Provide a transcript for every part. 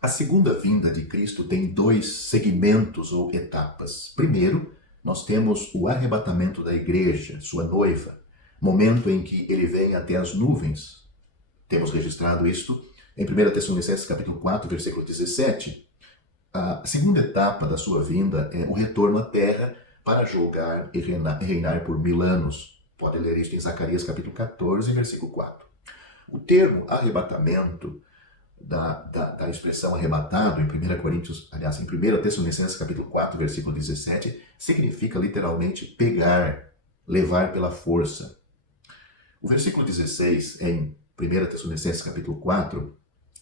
A segunda vinda de Cristo tem dois segmentos ou etapas. Primeiro, nós temos o arrebatamento da igreja, sua noiva, momento em que ele vem até as nuvens. Temos registrado isto em 1 Tessalonicenses capítulo 4, versículo 17. A segunda etapa da sua vinda é o retorno à terra para julgar e reinar por 1000 anos. Pode ler isto em Zacarias capítulo 14, versículo 4. O termo arrebatamento da expressão arrebatado em 1 Tessalonicenses capítulo 4, versículo 17, significa literalmente pegar, levar pela força. O versículo 16, em 1 Tessalonicenses capítulo 4,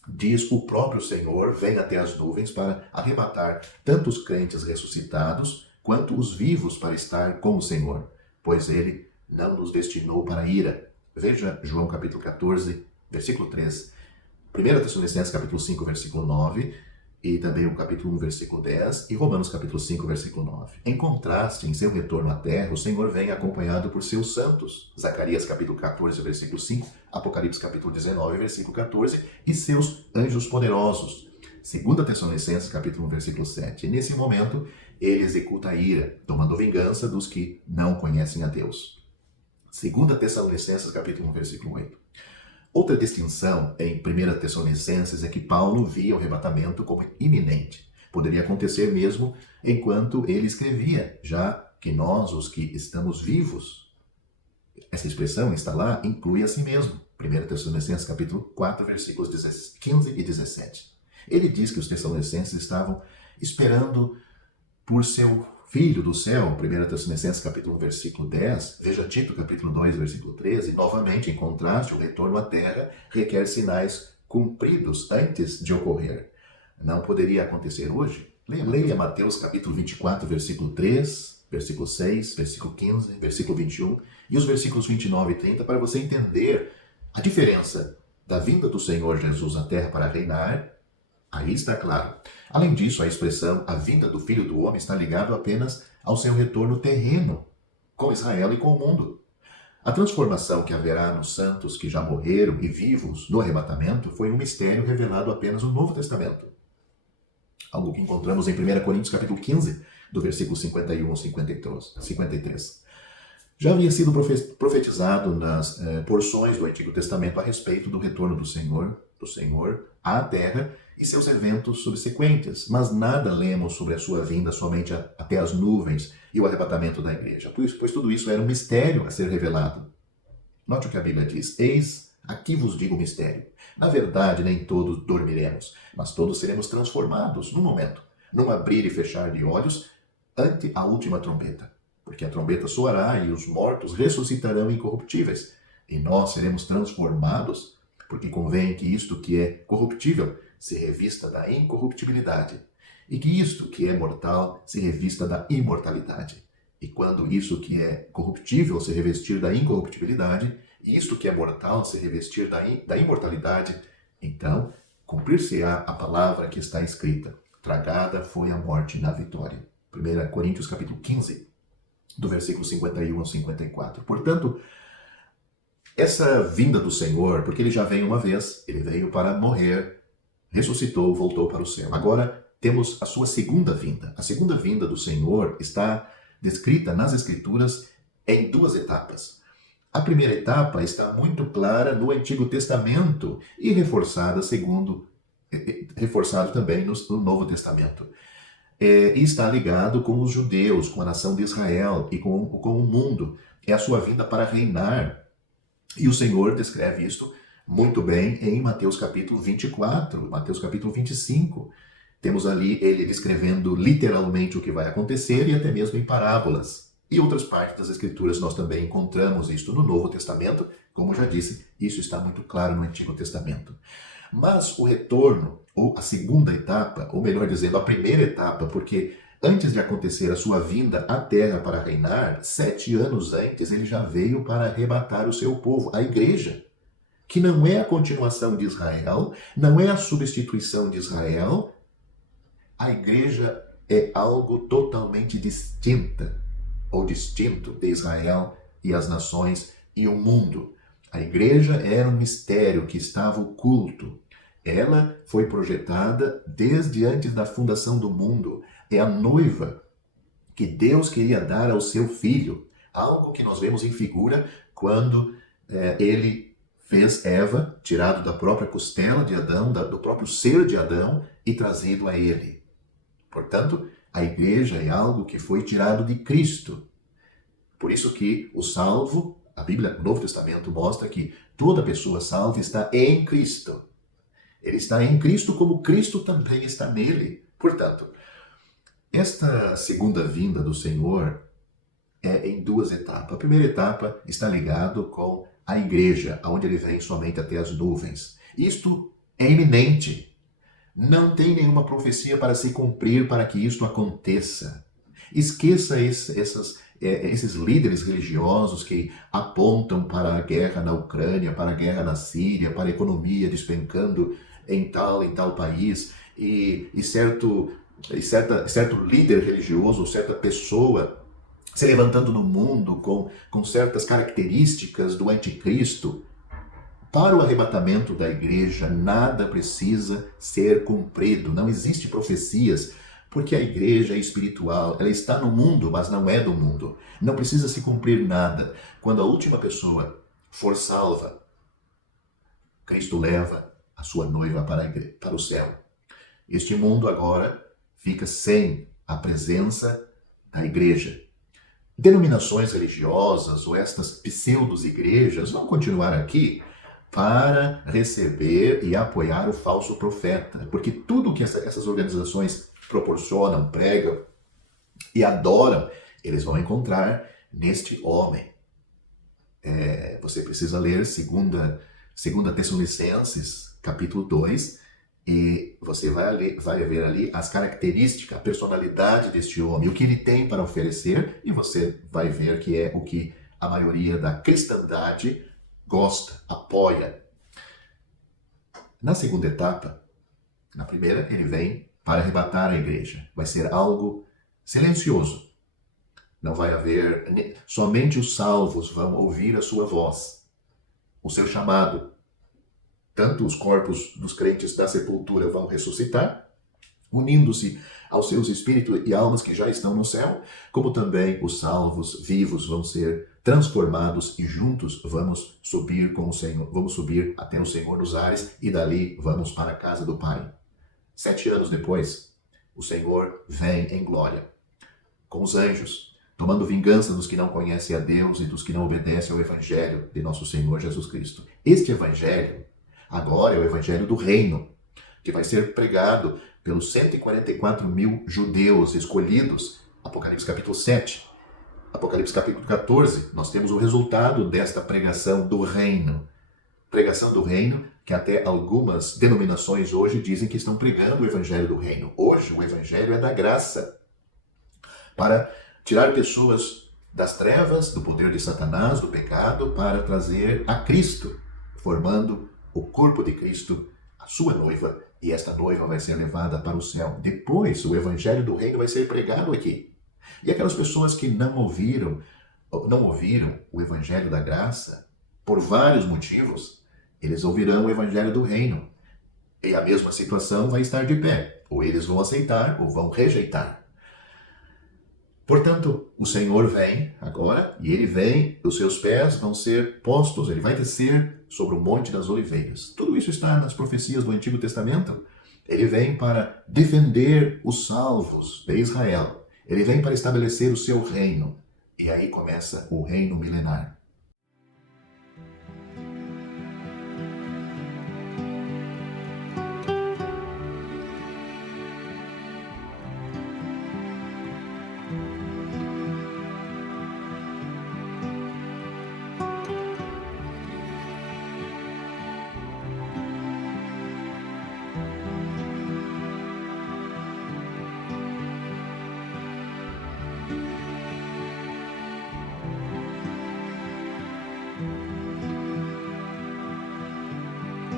diz: o próprio Senhor vem até as nuvens para arrebatar tanto os crentes ressuscitados quanto os vivos para estar com o Senhor, pois ele não nos destinou para a ira. Veja João capítulo 14, versículo 3. 1 Tessalonicenses capítulo 5, versículo 9, e também o capítulo 1, versículo 10, e Romanos capítulo 5, versículo 9. Em contraste, em seu retorno à terra, o Senhor vem acompanhado por seus santos. Zacarias capítulo 14, versículo 5, Apocalipse capítulo 19, versículo 14, e seus anjos poderosos. 2 Tessalonicenses capítulo 1, versículo 7. E nesse momento, ele executa a ira, tomando vingança dos que não conhecem a Deus. 2 Tessalonicenses capítulo 1, versículo 8. Outra distinção em 1 Tessalonicenses é que Paulo via o arrebatamento como iminente. Poderia acontecer mesmo enquanto ele escrevia, já que nós, os que estamos vivos, essa expressão está lá, inclui a si mesmo. 1 Tessalonicenses capítulo 4, versículos 15 e 17. Ele diz que os tessalonicenses estavam esperando por seu Filho do céu, 1 Tessalonicenses capítulo 1, versículo 10, veja Tito capítulo 2, versículo 13, novamente, em contraste, o retorno à terra requer sinais cumpridos antes de ocorrer. Não poderia acontecer hoje? Leia Mateus capítulo 24, versículo 3, versículo 6, versículo 15, versículo 21 e os versículos 29 e 30 para você entender a diferença da vinda do Senhor Jesus à terra para reinar. Aí está claro. Além disso, a expressão a vinda do Filho do Homem está ligada apenas ao seu retorno terreno, com Israel e com o mundo. A transformação que haverá nos santos que já morreram e vivos no arrebatamento foi um mistério revelado apenas no Novo Testamento. Algo que encontramos em 1 Coríntios capítulo 15, do versículo 51 ao 53. Já havia sido profetizado nas porções do Antigo Testamento a respeito do retorno do Senhor à terra e seus eventos subsequentes, mas nada lemos sobre a sua vinda somente até as nuvens e o arrebatamento da igreja, pois tudo isso era um mistério a ser revelado. Note o que a Bíblia diz: eis, aqui vos digo o mistério. Na verdade, nem todos dormiremos, mas todos seremos transformados num momento, num abrir e fechar de olhos, ante a última trombeta. Porque a trombeta soará e os mortos ressuscitarão incorruptíveis, e nós seremos transformados, porque convém que isto que é corruptível se revista da incorruptibilidade, e que isto que é mortal se revista da imortalidade. E quando isso que é corruptível se revestir da incorruptibilidade, e isto que é mortal se revestir da imortalidade, então cumprir-se-á a palavra que está escrita: tragada foi a morte na vitória. 1 Coríntios capítulo 15, do versículo 51 ao 54. Portanto, essa vinda do Senhor, porque ele já veio uma vez, ele veio para morrer, ressuscitou, voltou para o céu. Agora temos a sua segunda vinda. A segunda vinda do Senhor está descrita nas Escrituras em duas etapas. A primeira etapa está muito clara no Antigo Testamento e reforçado também no Novo Testamento. E está ligado com os judeus, com a nação de Israel e com o mundo. É a sua vinda para reinar. E o Senhor descreve isto muito bem em Mateus capítulo 24, Mateus capítulo 25. Temos ali ele descrevendo literalmente o que vai acontecer e até mesmo em parábolas. E outras partes das Escrituras nós também encontramos isto no Novo Testamento. Como já disse, isso está muito claro no Antigo Testamento. Mas o retorno, ou a segunda etapa, ou melhor dizendo, a primeira etapa, porque antes de acontecer a sua vinda à terra para reinar, 7 anos antes, ele já veio para arrebatar o seu povo, a igreja, que não é a continuação de Israel, não é a substituição de Israel. A igreja é algo totalmente distinta ou distinto de Israel e as nações e o mundo. A igreja era um mistério que estava oculto. Ela foi projetada desde antes da fundação do mundo. É a noiva que Deus queria dar ao seu filho. Algo que nós vemos em figura quando ele fez Eva, tirado da própria costela de Adão, do próprio ser de Adão, e trazido a ele. Portanto, a igreja é algo que foi tirado de Cristo. Por isso que o salvo, a Bíblia, o Novo Testamento mostra que toda pessoa salva está em Cristo. Ele está em Cristo como Cristo também está nele. Portanto, esta segunda vinda do Senhor é em duas etapas. A primeira etapa está ligado com a igreja, onde ele vem somente até as nuvens. Isto é iminente. Não tem nenhuma profecia para se cumprir para que isto aconteça. Esqueça esses líderes religiosos que apontam para a guerra na Ucrânia, para a guerra na Síria, para a economia despencando em tal país, e certo líder religioso, certa pessoa se levantando no mundo com certas características do anticristo. Para o arrebatamento da igreja, nada precisa ser cumprido. Não existe profecias, porque a igreja é espiritual. Ela está no mundo, mas não é do mundo. Não precisa se cumprir nada. Quando a última pessoa for salva, Cristo leva a sua noiva para o céu. Este mundo agora fica sem a presença da igreja. Denominações religiosas ou estas pseudo-igrejas vão continuar aqui para receber e apoiar o falso profeta. Porque tudo que essas organizações proporcionam, pregam e adoram, eles vão encontrar neste homem. Você precisa ler 2 Tessalonicenses, capítulo 2, e você vai ver ali as características, a personalidade deste homem, o que ele tem para oferecer, e você vai ver que é o que a maioria da cristandade gosta, apoia. Na segunda etapa, na primeira, ele vem para arrebatar a igreja. Vai ser algo silencioso. Não vai haver... Somente os salvos vão ouvir a sua voz, o seu chamado. Tanto os corpos dos crentes da sepultura vão ressuscitar, unindo-se aos seus espíritos e almas que já estão no céu, como também os salvos vivos vão ser transformados e juntos vamos subir com o Senhor, vamos subir até o Senhor nos ares e dali vamos para a casa do Pai. 7 anos depois, o Senhor vem em glória, com os anjos, tomando vingança dos que não conhecem a Deus e dos que não obedecem ao Evangelho de nosso Senhor Jesus Cristo. Este Evangelho agora é o Evangelho do Reino, que vai ser pregado pelos 144 mil judeus escolhidos, Apocalipse capítulo 7. Apocalipse capítulo 14, nós temos o resultado desta pregação do reino. Pregação do reino, que até algumas denominações hoje dizem que estão pregando o Evangelho do reino. Hoje o Evangelho é da graça, para tirar pessoas das trevas, do poder de Satanás, do pecado, para trazer a Cristo, formando o corpo de Cristo, a sua noiva, e esta noiva vai ser levada para o céu. Depois, o Evangelho do Reino vai ser pregado aqui. E aquelas pessoas que não ouviram o Evangelho da graça, por vários motivos, eles ouvirão o Evangelho do Reino. E a mesma situação vai estar de pé. Ou eles vão aceitar, ou vão rejeitar. Portanto, o Senhor vem agora, e ele vem, os seus pés vão ser postos, ele vai descer sobre o Monte das Oliveiras. Tudo isso está nas profecias do Antigo Testamento. Ele vem para defender os salvos de Israel. Ele vem para estabelecer o seu reino. E aí começa o reino milenar.